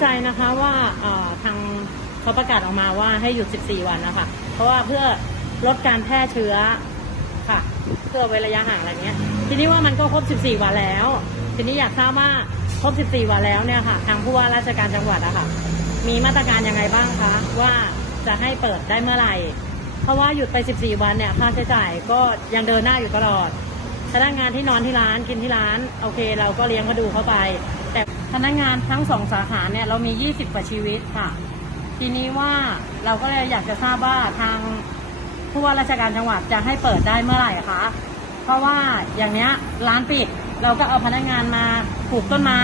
ใจนะคะว่าทางเขาประกาศออกมาว่าให้หยุด 14 วันนะคะ เพราะว่าเพื่อลดการแพร่เชื้อค่ะ เพื่อเว้นระยะห่างอะไรเงี้ย ทีนี้ว่ามันก็ครบ 14 วันแล้ว ทีนี้อยากทราบว่าครบ 14 วันแล้วเนี่ยค่ะ ทางผู้ว่าราชการจังหวัดอะค่ะ มีมาตรการยังไงบ้างคะ ว่าจะให้เปิดได้เมื่อไหร่ เพราะว่าหยุดไป 14 วันเนี่ยค่าใช้จ่ายก็ยังเดินหน้าอยู่ตลอดพนักงานที่นอนที่ร้านกินที่ร้าน โอเค เราก็เลี้ยงมาดูเข้าไป พนักงานทั้งสองสาขาเนี่ยเรามี 20 กว่าชีวิตค่ะ ทีนี้ว่าเราก็เลยอยากจะทราบว่าทางผู้ว่าราชการจังหวัดจะให้เปิดได้เมื่อไหร่คะ เพราะว่าอย่างเนี้ยร้านปิดเราก็เอาพนักงานมาปลูกต้นไม้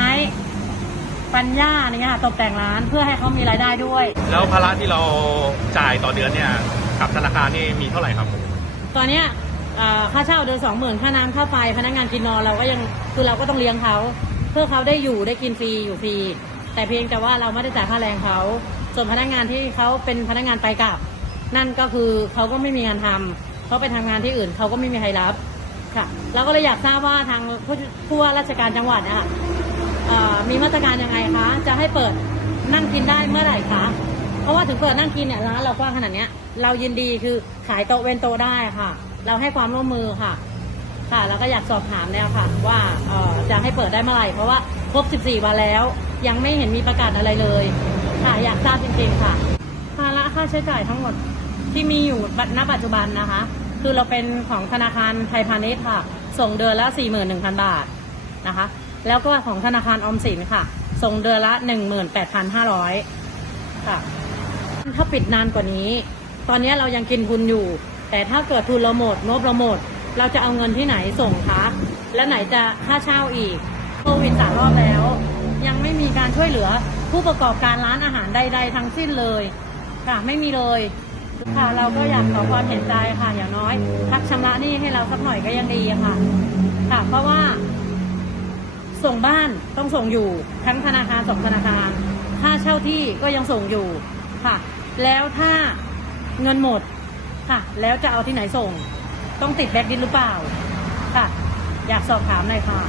ปัญญาอะไรเงี้ยค่ะตกแต่งร้านเพื่อให้เขามีรายได้ด้วย แล้วภาระที่เราจ่ายต่อเดือนเนี่ยกับธนาคารนี่มีเท่าไหร่ครับผมตอนเนี้ยเอ่อค่าเช่าเดือนสองหมื่นค่าน้ำค่าไฟพนักงานกินนอนเราก็ยังคือเราก็ต้องเลี้ยงเขา เพื่อเขาได้อยู่ได้กินฟรีอยู่ฟรี แต่เพียงแต่ว่าเราไม่ได้จ่ายค่าแรงเขา ส่วนพนักงานที่เขาเป็นพนักงานไปกลับ นั่นก็คือเขาก็ไม่มีงานทำเขาไปทำงานที่อื่นเขาก็ไม่มีใครรับค่ะเราก็เลยอยากทราบว่าทางผู้ผู้ว่าราชการจังหวัดนะคะมีมาตรการยังไงคะจะให้เปิดนั่งกินได้เมื่อไหร่คะเพราะว่าถึงเปิดนั่งกินเนี่ยร้านเรากว้างขนาดเนี้ยเรายินดีคือขายโต๊ะเว้นโต๊ะได้ค่ะ เราให้ความร่วมมือค่ะ ค่ะแล้วก็อยากสอบถามเนี่ยค่ะ ว่าเจะให้เปิดได้เมื่อไหร่เพราะว่าครบ 14 วันแล้ว ยังไม่เห็นมีประกาศอะไรเลย ค่ะอยากทราบจริงๆค่ะภาระค่าใช้จ่ายทั้งหมดที่มีอยู่ณปัจจุบันนะคะ คือเราเป็นของธนาคารไทยพาณิชย์ค่ะ ส่งเดือนละ 41,000 บาทนะคะ แล้วก็ของธนาคารออมสินค่ะ ส่งเดือนละ 18,500 ค่ะ ถ้าปิดนานกว่านี้ ตอนนี้เรายังกินทุนอยู่ แต่ถ้าเกิดทุนเราหมดงบเราหมด เราจะเอาเงินที่ไหนส่งคะ และไหนจะค่าเช่าอีกโควิดสามรอบแล้ว ยังไม่มีการช่วยเหลือผู้ประกอบการร้านอาหารใด ๆ ทั้งสิ้นเลยค่ะไม่มีเลยค่ะเราก็อยากขอความเห็นใจค่ะ อย่างน้อยพักชำระหนี้ให้เราสักหน่อยก็ยังดีค่ะ ค่ะ เพราะว่า ส่งบ้านต้องส่งอยู่ทั้งธนาคารสองธนาคารค่าเช่าที่ก็ยังส่งอยู่ค่ะ แล้วถ้าเงินหมดค่ะ แล้วจะเอาที่ไหนส่ง ต้องติดแบ็กดินหรือเปล่าค่ะ อยากสอบถามหน่อยค่ะ